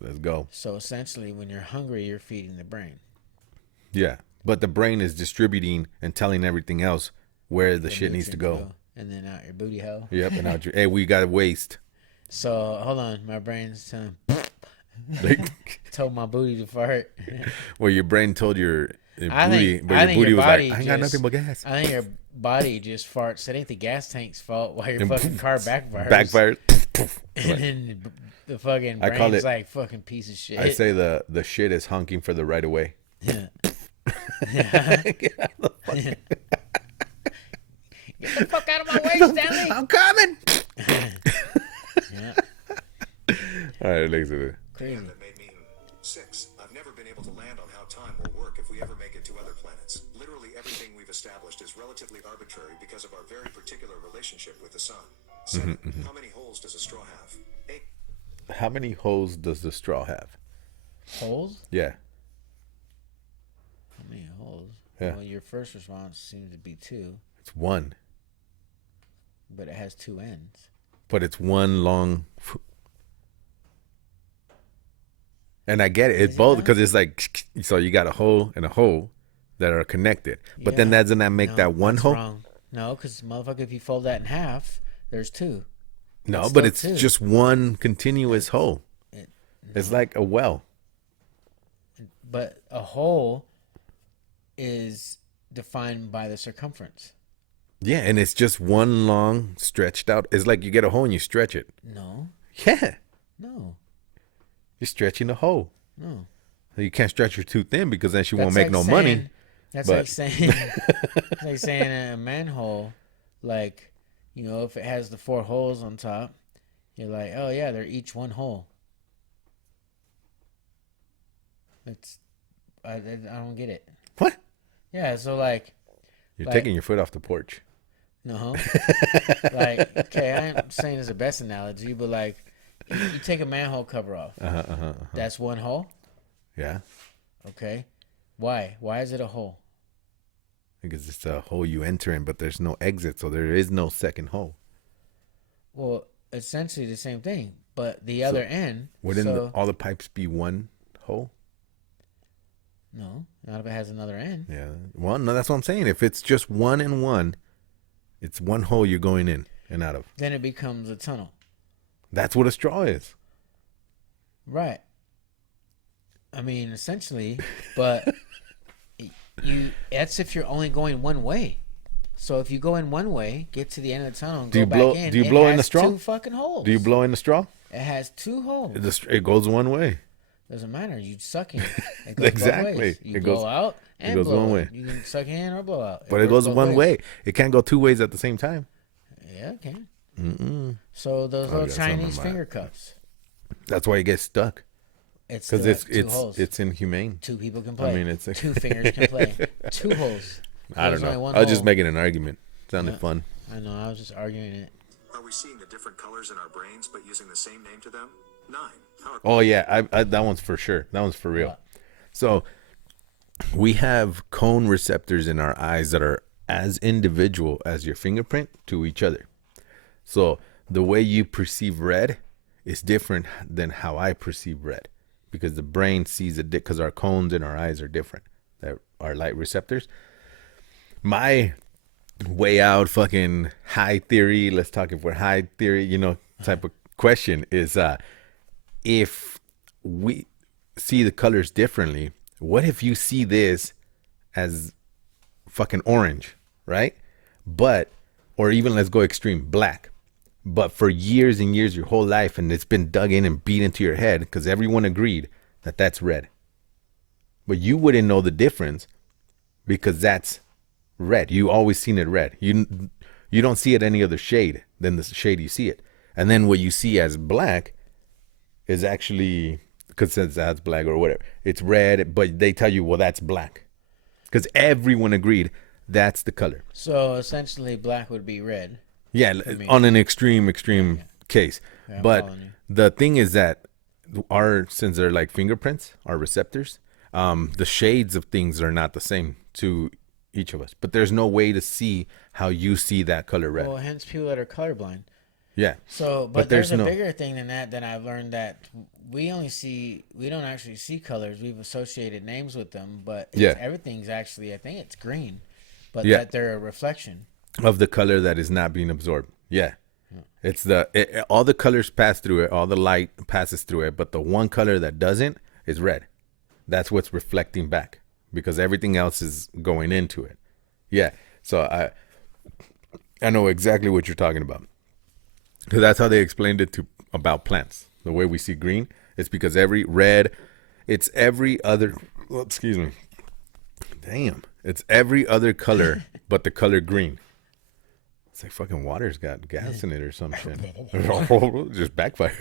let's go. So essentially, when you're hungry, you're feeding the brain. Yeah, but the brain is distributing and telling everything else where the shit needs to nutrients go. And then out your booty hole. Yep, and out your, hey, we got waste. So hold on, my brain's telling Like, told my booty to fart. well, your brain told your Your I booty, think- but I your think booty your was like, body I ain't got just- nothing but gas. I think your body just farts. It ain't the gas tank's fault why your And fucking car backfires. Backfired. And then the fucking I call brain's it- like fucking piece of shit. I say the shit is honking for the right of way. Yeah. Get the fuck out of my way, Stanley. I'm coming. Yeah, All right, listen. crazy. That made me 6. I've never been able to land on how time will work if we ever make it to other planets. Literally everything we've established is relatively arbitrary because of our very particular relationship with the sun. 7. How many holes does a straw have? 8. How many holes does the straw have? Holes? Yeah. How many holes? Yeah. Well, your first response seems to be 2, It's one, but it has 2 ends. but it's one long. And I get it. It's Is it both now? because it's like, so you got a hole and a hole that are connected. But then Yeah. doesn't that make No, that one that's hole? wrong. No, because motherfucker, if you fold that in half, there's 2. No, It's but still it's two. just one continuous hole. It's like a well. But a hole is defined by the circumference. Yeah, and it's just one long stretched out. It's like you get a hole and you stretch it. No, Yeah, no, you're stretching the hole. no. You can't stretch her too thin because then she won't That's make like no money. saying- That's but- like saying, it's like saying a manhole, like, you know, if it has the 4 holes on top, you're like, oh yeah, they're each one hole. It's, I don't get it. What? Yeah, so like, You're Like- taking your foot off the porch. no, like, okay, I ain't saying it's the best analogy, but like, you take a manhole cover off. That's one hole. Yeah, Okay, why? Why is it a hole? because it's a hole you enter in, but there's no exit, so there is no second hole. Well, essentially the same thing, but the other end. Wouldn't so, all the pipes be one hole? no, not if it has another end. Yeah. Well, no, that's what I'm saying. If it's just one and one, it's one hole you're going in and out of. Then it becomes a tunnel. That's what a straw is. Right. I mean, essentially, but that's if you're only going one way. So if you go in one way, get to the end of the tunnel, and Do go you back blow- in. do you it blow in has the straw? 2 fucking holes. Do you blow in the straw? It has 2 holes. It goes one way. Doesn't matter. You suck in. It goes Exactly. Both ways. You It blow goes- out and goes blow one in. way. You can suck in or blow out. But it works goes both one ways. way. It can't go 2 ways at the same time. Yeah, it can. So those I little got something in Chinese my- finger cups. That's why you get stuck. It's Because still two holes. it's inhumane. 2 people can play. mean, it's a- 2 fingers can play. 2 holes. I don't There's only know. one I was just hole. making an argument. Sounded Yeah. fun. I know. I was just arguing it. Are we seeing the different colors in our brains but using the same name to them? 9. How are Oh yeah, I that one's for sure. That one's for real. What? So we have cone receptors in our eyes that are as individual as your fingerprint to each other. So the way you perceive red is different than how I perceive red, because the brain sees it because our cones in our eyes are different. That are light receptors. My way out fucking high theory, let's talk if we're high theory, type of question is if we see the colors differently, what if you see this as fucking orange, right? Or even let's go extreme, black. But for years and years, your whole life, and it's been dug in and beat into your head because everyone agreed that that's red. But you wouldn't know the difference because that's red. You always seen it red. You don't see it any other shade than the shade you see it. And then what you see as black is actually, because that's black or whatever, it's red, but they tell you, well, that's black. Because everyone agreed that's the color. So essentially, black would be red. Yeah, me. on an extreme case. Yeah, I'm But following you. the thing is that since they're like fingerprints, our receptors, the shades of things are not the same to each of us. But there's no way to see how you see that color red. Well, hence people that are colorblind. Yeah. So, But but there's there's a no- bigger thing than that. That I've learned that we don't actually see colors. We've associated names with them, but Yeah. everything's actually, I think it's green, but Yeah. that they're a reflection. Of the color that is not being absorbed. Yeah. It's all the colors pass through it, all the light passes through it, but the one color that doesn't is red. That's what's reflecting back. because everything else is going into it. Yeah. So I know exactly what you're talking about. Because that's how they explained it about plants. The way we see green, it's because every other, excuse me. Damn. It's every other color but the color green. It's like fucking water's got gas in it or some shit. Just backfired.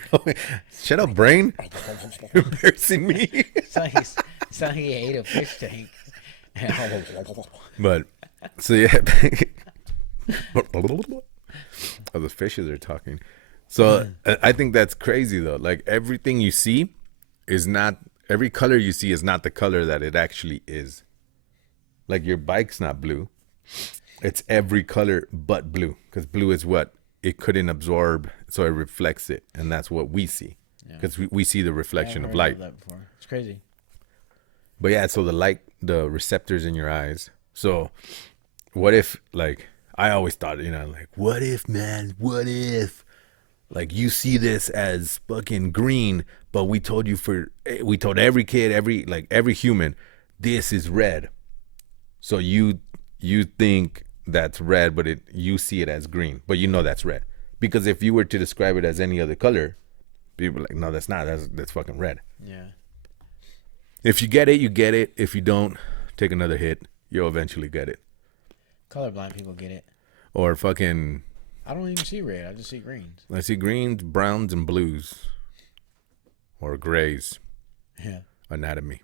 Shut up, brain. You're embarrassing me. It's like he ate a fish tank. But, so yeah. Oh, the fishes are talking. So I think that's crazy though. Like everything you see is not, every color you see is not the color that it actually is. Like your bike's not blue. It's every color but blue, because blue is what it couldn't absorb, so it reflects it, and that's what we see, because we see the reflection of light. That before. It's crazy. But yeah, so the light, the receptors in your eyes. So what if, like, I always thought, like, what if, like, you see this as fucking green, but we told every kid, every human, this is red. So you think that's red, but you see it as green, but that's red. Because if you were to describe it as any other color, people are like, no, that's not. That's fucking red. Yeah. If you get it, you get it. If you don't, take another hit. You'll eventually get it. Colorblind people get it. Or fucking... I don't even see red. I just see greens. I see greens, browns, and blues. Or grays. Yeah. Anatomy.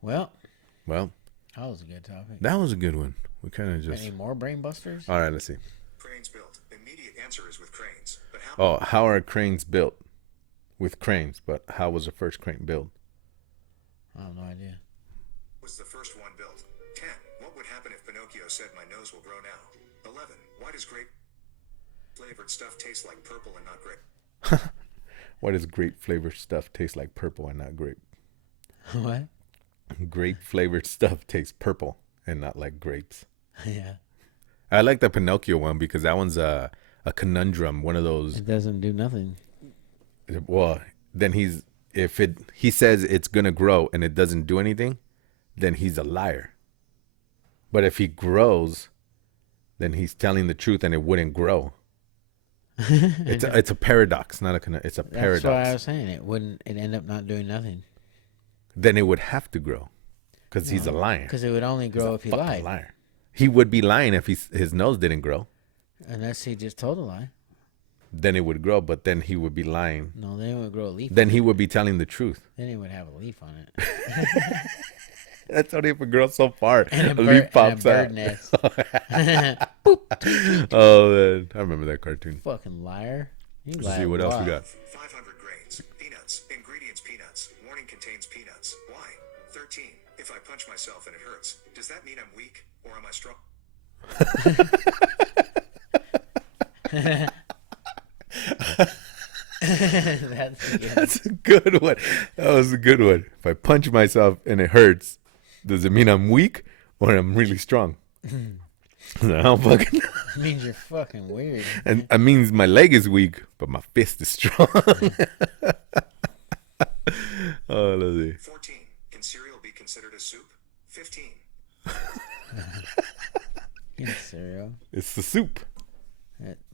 Well... That was a good topic. That was a good one. We kind of just... Any more brain busters? All right, let's see. Cranes built. Immediate answer is with cranes. But how? Oh, how are cranes built? With cranes, but how was the first crane built? I have no idea. Was the first one built? 10. What would happen if Pinocchio said my nose will grow now? 11. Why does grape flavored stuff taste like purple and not grape? Why does grape flavored stuff taste like purple and not grape? What? Grape flavored stuff tastes purple and not like grapes. Yeah. I like the Pinocchio one because that one's a conundrum. One of those. It doesn't do nothing. Well, then he says it's gonna grow and it doesn't do anything, then he's a liar. But if he grows, then he's telling the truth and it wouldn't grow. It's a paradox, not a. It's a paradox. That's why I was saying it end up not doing nothing. Then it would have to grow, because he's a liar. Because it would only grow if he lied. Liar. He would be lying if his nose didn't grow. Unless he just told a lie. Then it would grow, but then he would be lying. No, then it would grow a leaf. Then he would be telling the truth. Then it would have a leaf on it. That's only if it grows so far. And a leaf pops and a bird out. nest. Oh man, I remember that cartoon. Fucking liar. You Let's lied see what a else lot. we got. 500 grains. Peanuts. Ingredients peanuts. Warning contains peanuts. Why? 13. If I punch myself and it hurts, does that mean I'm weak or am I strong? That's That's a good one. That was a good one. If I punch myself and it hurts, does it mean I'm weak or I'm really strong? I don't fucking know. It means you're fucking weird. And it means my leg is weak, but my fist is strong. Oh, let's see. 14. Can cereal be considered a soup? 15. Yeah, cereal. It's the soup.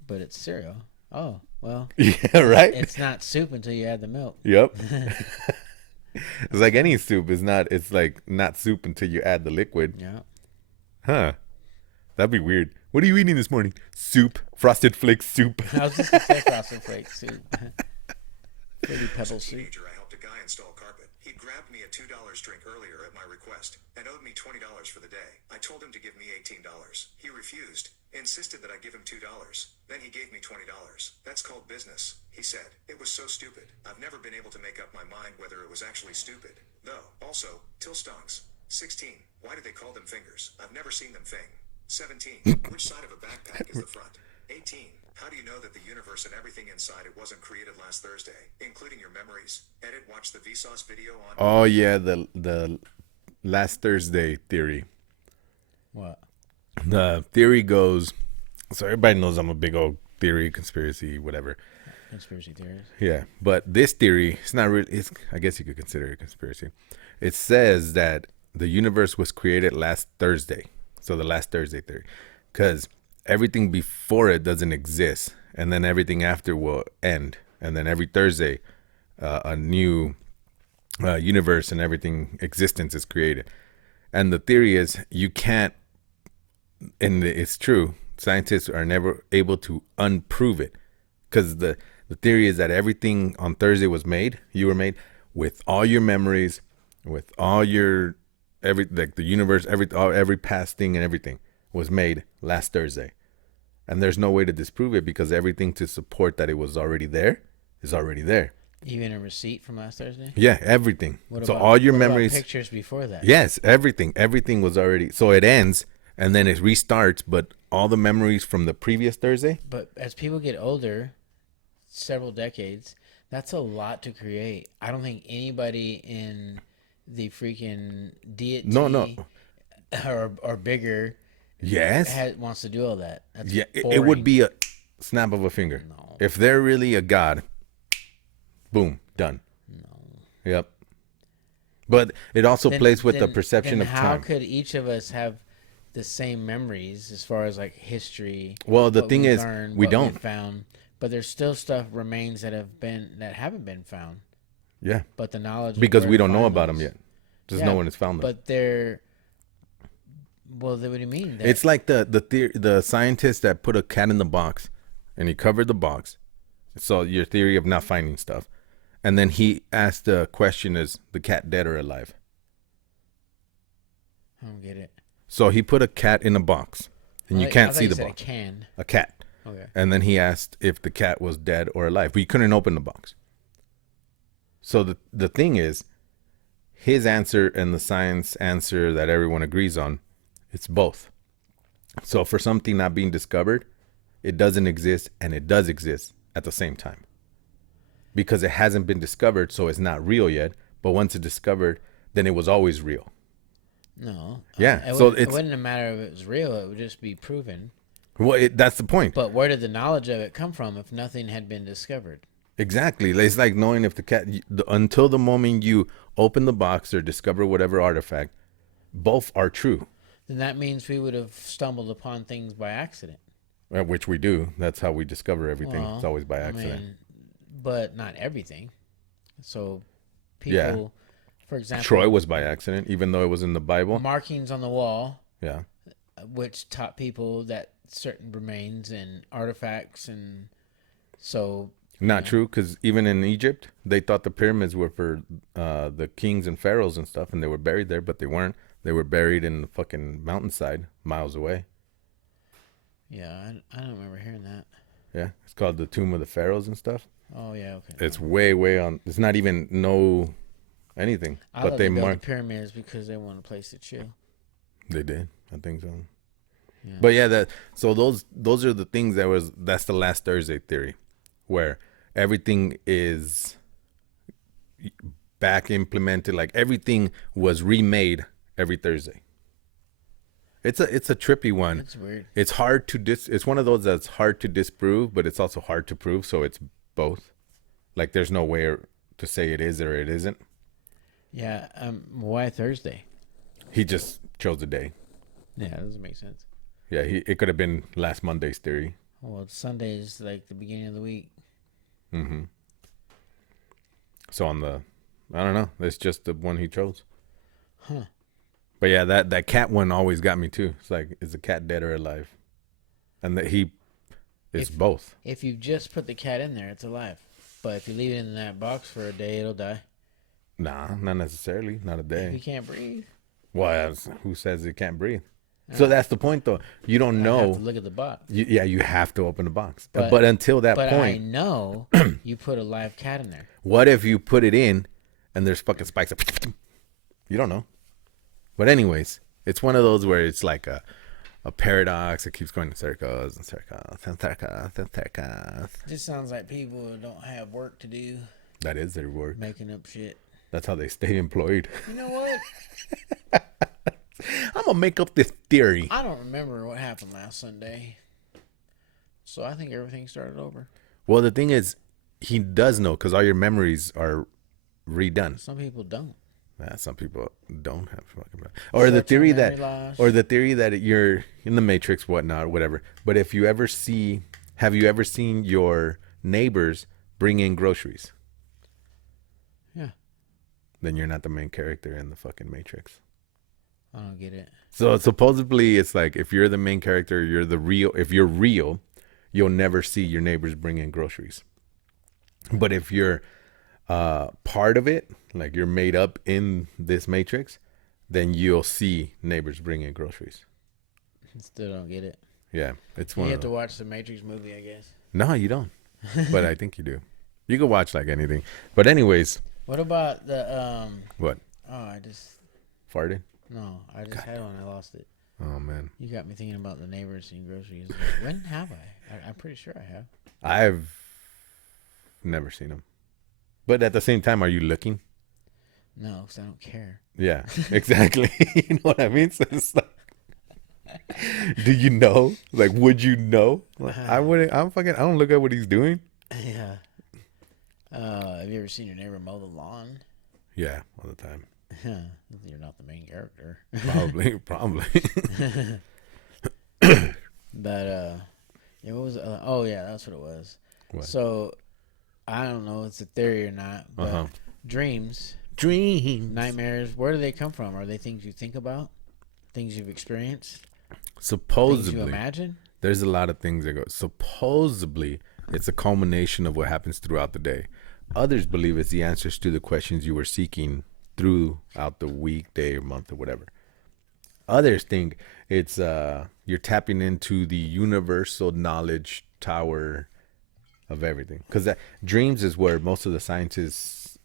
But it's cereal. Oh, well. Yeah, right? It's not soup until you add the milk. Yep. It's like any soup. It's like not soup until you add the liquid. Yeah. Huh. That'd be weird. What are you eating this morning? Soup. Frosted Flakes soup. I was just going to say Frosted Flakes soup. Pretty pebble As a soup. teenager, I helped a guy install carpet. He grabbed me a $2 drink earlier at my request and owed me $20 for the day. I told him to give me $18. He refused, insisted that I give him $2. Then he gave me $20. That's called business, he said. It was so stupid. I've never been able to make up my mind whether it was actually stupid. Though, also, till stonks. 16. Why do they call them fingers? I've never seen them fing. 17. Which side of a backpack is the front? 18. How do you know that the universe and everything inside it wasn't created last Thursday, including your memories? Edit, watch the Vsauce video on... Oh, yeah. The last Thursday theory. What? The theory goes... So everybody knows I'm a big old theory, conspiracy, whatever. conspiracy theories. Yeah, but this theory, it's not really. It's I guess you could consider it a conspiracy. It says that the universe was created last Thursday, so the last Thursday theory, because everything before it doesn't exist, and then everything after will end, and then every Thursday, a new universe and everything existence is created. And the theory is you can't, and it's true. Scientists are never able to unprove it, because the theory is that everything on Thursday was made. You were made with all your memories, with all your like the universe, every past thing and everything was made last Thursday, and there's no way to disprove it because everything to support that it was already there is already there. Even a receipt from last Thursday? Yeah, everything. What So about- all your what about memories, pictures before that? yes, everything was already. So it ends and then it restarts, but all the memories from the previous Thursday. But as people get older, several decades, that's a lot to create. I don't think anybody in the freaking deity No. or bigger Yes. wants to do all that. That's Yeah, it boring. would be a snap of a finger. No. If they're really a god, boom, done. No. Yep. But it also Then- plays with the then- perception then of how time. could each of us have the same memories as far as like history? Well, the what thing we is, learned, we what don't. found, but there's still stuff remains that haven't been found. Yeah. But the knowledge of Because where we to don't know find about them those- yet. Just Yeah, no one has found them. But they're well. What do you mean? It's like the scientist that put a cat in the box, and he covered the box. So your theory of not finding stuff, and then he asked the question: is the cat dead or alive? I don't get it. So he put a cat in a box, and you I can't thought see you the said box. A can. A cat. Okay. And then he asked if the cat was dead or alive, but you couldn't open the box. So the thing is, his answer and the science answer that everyone agrees on, it's both. So for something not being discovered, it doesn't exist and it does exist at the same time. Because it hasn't been discovered, so it's not real yet. But once it's discovered, then it was always real. No. Yeah, It so wouldn't, it it's- wouldn't matter if it was real. It would just be proven. Well, that's the point. But where did the knowledge of it come from if nothing had been discovered? Exactly. It's like knowing if the cat, until the moment you open the box or discover whatever artifact, both are true, Then that means we would have stumbled upon things by accident. which we do. That's how we discover everything. Well, It's always by I accident. mean, but not everything. So people, Yeah. for example, Troy was by accident, even though it was in the Bible. markings on the wall, Yeah. which taught people that certain remains and artifacts, and so Not true, because even in Egypt, they thought the pyramids were for the kings and pharaohs and stuff, and they were buried there, but they weren't. They were buried in the fucking mountainside, miles away. yeah, I don't remember hearing that. Yeah, it's called the Tomb of the Pharaohs and stuff. Oh yeah, okay. It's way on. It's not even no anything, I but thought they built the marked. pyramids because they wanted a place to chill. They did. I think so. Yeah. But yeah, those are the things that's the last Thursday theory, where everything is back implemented, like everything was remade every Thursday. It's a trippy one. It's weird. It's hard to it's one of those that's hard to disprove, but it's also hard to prove, so it's both. Like there's no way to say it is or it isn't. Yeah. Why Thursday? He just chose the day. Yeah, that doesn't make sense. Yeah, it could have been last Monday's theory. Well, Sunday is like the beginning of the week. Mm-hmm. So I don't know. It's just the one he chose. Huh. But yeah, that cat one always got me too. It's like, is the cat dead or alive? And that it's both. If you just put the cat in there, it's alive. But if you leave it in that box for a day, it'll die. Nah, not necessarily. Not a If day. you can't breathe, Well, who says it can't breathe? So that's the point, though. You don't I have know. to look at the box. You have to open the box. But- But until that But I point, know you put a live cat in there. what if you put it in and there's fucking spikes? You don't know. But anyways, it's one of those where it's like a paradox. It keeps going in circles and circles and circles and circles. It just sounds like people who don't have work to do, That is their work. making up shit. That's how they stay employed. You know what? I'm gonna make up this theory. I don't remember what happened last Sunday. So I think everything started over. Well, the thing is, he does know because all your memories are redone. Some people don't. Some people don't have fucking memory. Or the theory memory that, loss. or the theory that you're in the Matrix, whatnot, whatever. But if you ever have you ever seen your neighbors bring in groceries? Yeah. Then you're not the main character in the fucking Matrix. I don't get it. So supposedly it's like if you're the main character, you're the real. If you're real, you'll never see your neighbors bring in groceries. But if you're part of it, like you're made up in this Matrix, then you'll see neighbors bring in groceries. Still don't get it. Yeah, it's You one. have to watch the Matrix movie, I guess. No, you don't. But I think you do. You can watch like anything. But anyways, What about the what? Oh, I just Farted? no, I just had one. I lost it. Oh man, You got me thinking about the neighbors and groceries. Like, when have I? I'm pretty sure I have. I've never seen them. But at the same time, are you looking? No, because I don't care. Yeah, exactly. You know what I mean? So it's like, do you know? Like, would you know? Like, I wouldn't. I don't look at what he's doing. Yeah. Have you ever seen your neighbor mow the lawn? Yeah, all the time. You're not the main character. Probably. But yeah, what was it? Oh yeah, that's what it was. What? So I don't know if it's a theory or not, but dreams, nightmares, where do they come from? Are they things you think about? Things you've experienced? Things Supposedly, you imagine? there's a lot of things that go. Supposedly, it's a culmination of what happens throughout the day. Others believe it's the answers to the questions you were seeking throughout the week, day, or month, or whatever. Others think it's you're tapping into the universal knowledge tower of everything. Because dreams is where most of the scientists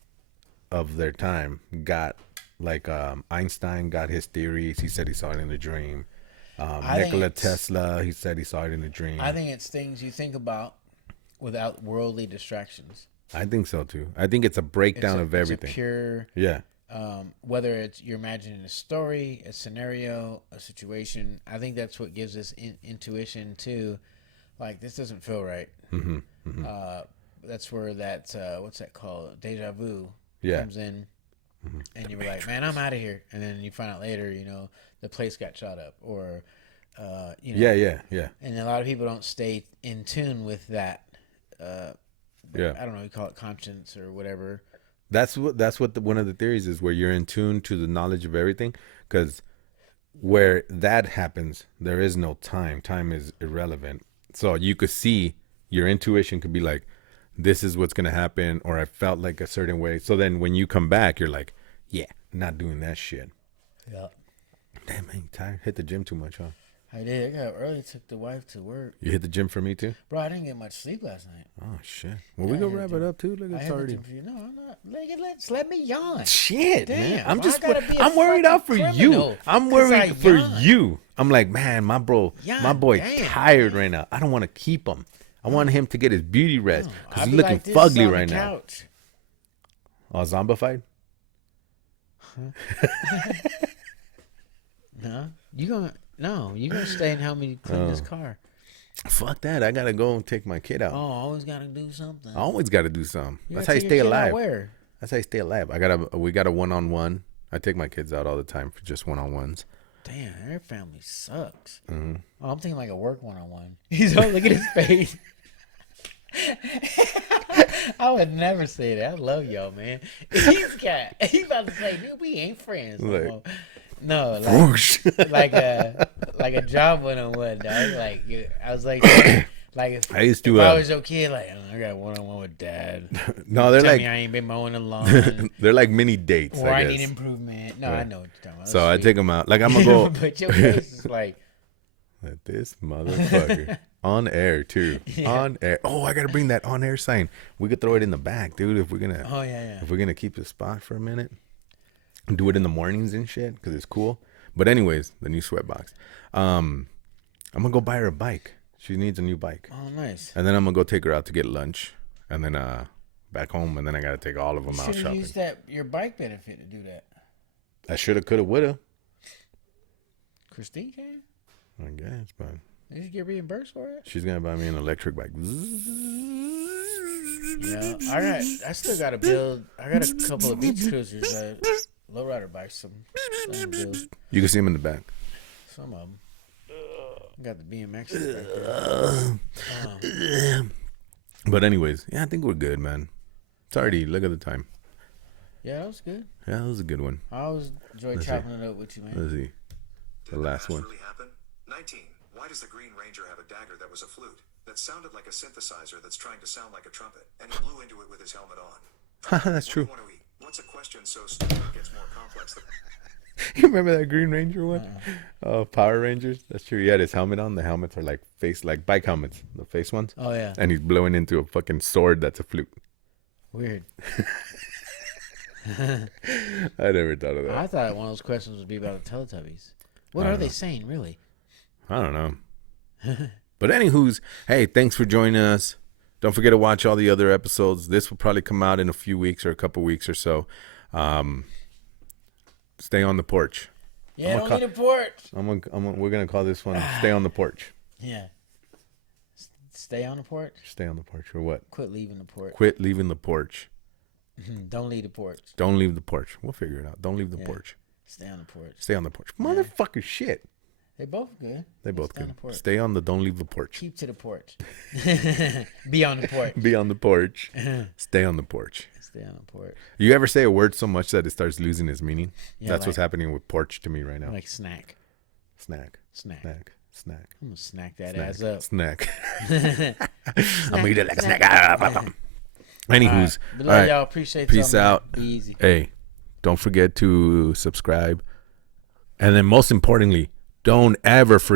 of their time got, like Einstein got his theories. He said he saw it in a dream. Nikola Tesla, he said he saw it in a dream. I think it's things you think about without worldly distractions. I think so too. I think it's a breakdown of everything. It's a pure, Yeah. whether it's you're imagining a story, a scenario, a situation. I think that's what gives us intuition too. Like, this doesn't feel right. That's where that what's that called? Deja vu comes in, and you're like, man, I'm out of here. And then you find out later, the place got shot up, or Yeah. And a lot of people don't stay in tune with that. I don't know, you call it conscience or whatever. That's what one of the theories is, where you're in tune to the knowledge of everything. Because where that happens, there is no time. Time is irrelevant. So you could see, your intuition could be like, this is what's going to happen, or I felt like a certain way. So then when you come back, you're like, yeah, not doing that shit. Yeah. Damn, man, you tired. Hit the gym too much, huh? I did. I got up early, took the wife to work. You hit the gym for me too? Bro, I didn't get much sleep last night. Oh, shit. Well, we gonna wrap it up too. Look, I it's had the already... gym for you. No, I'm not. Let me yawn. Shit, man. Damn, I'm why just... I gotta be a I'm worried out for fucking you. criminal? I'm 'Cause worried I for yawn. you. I'm like, man, my boy damn. tired right now. I don't want to keep him. I want him to get his beauty rest because I'll he's be looking like this fugly on the right now. couch. Oh, zombified? No, you gonna stay and help me clean this car. Fuck that. I gotta go and take my kid out. Oh, always gotta do something. I always gotta do something. You That's gotta how you take your stay kid out alive. where? That's how you stay alive. We got a one-on-one. I take my kids out all the time for just one-on-ones. Damn, their family sucks. Mm-hmm. Oh, I'm thinking like a work one-on-one. He's all look at his face. I would never say that. I love y'all, man. He's about to say, dude, we ain't friends no Like- more. No, Whoosh. like a job one-on-one, dog. Like, I was like if I used to. if I was your kid, like, oh, I got one-on-one with dad. No, they're Tell like me I ain't been mowing the lawn, they're like mini dates. or I I need guess. improvement. No, Right. I know what you're talking about. So I That's take them out. Like I'm gonna go. sweet. But your face is like, Like this motherfucker on air too. Yeah. On air. Oh, I gotta bring that on air sign. We could throw it in the back, dude. If we're gonna. oh yeah. If we're gonna keep the spot for a minute, do it in the mornings and shit because it's cool. But anyways, the new sweatbox. I'm gonna go buy her a bike. She needs a new bike, Oh, nice. and then I'm gonna go take her out to get lunch, and then back home, and then I gotta take all of them You out should have shopping. used your bike benefit to do that. I shoulda, coulda, woulda. Christine can. I guess, but Did you get reimbursed for it? she's gonna buy me an electric bike. I still got to build. I got a couple of beach cruisers, lowrider bikes. Some to build. You can see them in the back. Some of them. Got the BMX back there. But anyways, yeah, I think we're good, man. It's already, look at the time. Yeah, that was good. Yeah, that was a good one. I always enjoy chopping it up with you, man. Let's see. The last one. Really happen? 19. Why does the Green Ranger have a dagger that was a flute that sounded like a synthesizer that's trying to sound like a trumpet, and he blew into it with his helmet on? That's true. What do you want to eat? What's a question so stupid it gets more complex than... You remember that Green Ranger one? Oh, Power Rangers. That's true. He had his helmet on. The helmets are like bike helmets, the face ones. Oh yeah. And he's blowing into a fucking sword that's a flute. Weird. I never thought of that. I thought one of those questions would be about the Teletubbies. What are they saying, really? I don't know. But anywho's, hey, thanks for joining us. Don't forget to watch all the other episodes. This will probably come out in a few weeks or a couple weeks or so. Stay on the porch. Yeah, don't need a porch. We're gonna call this one "Stay on the Porch." Yeah. Stay on the porch. Stay on the porch or what? Quit leaving the porch. Quit leaving the porch. Don't leave the porch. Don't leave the porch. We'll figure it out. Don't leave the porch. Stay on the porch. Stay on the porch. Motherfucker, shit. They both good. They both Stay on good. the porch. Stay on the. Don't leave the porch. Keep to the porch. Be on the porch. Be on the porch. Stay on the porch. Stay on the porch. You ever say a word so much that it starts losing its meaning? Yeah, That's like- what's happening with porch to me right now. Like snack. Snack. Snack. Snack. Snack. I'm gonna snack that Snack. ass up. Snack. I'm gonna eat it like a snack. Anywho's. But All right. y'all. Appreciate Peace y'all, man. out. Be easy. Hey, don't forget to subscribe. And then most importantly, don't ever forget.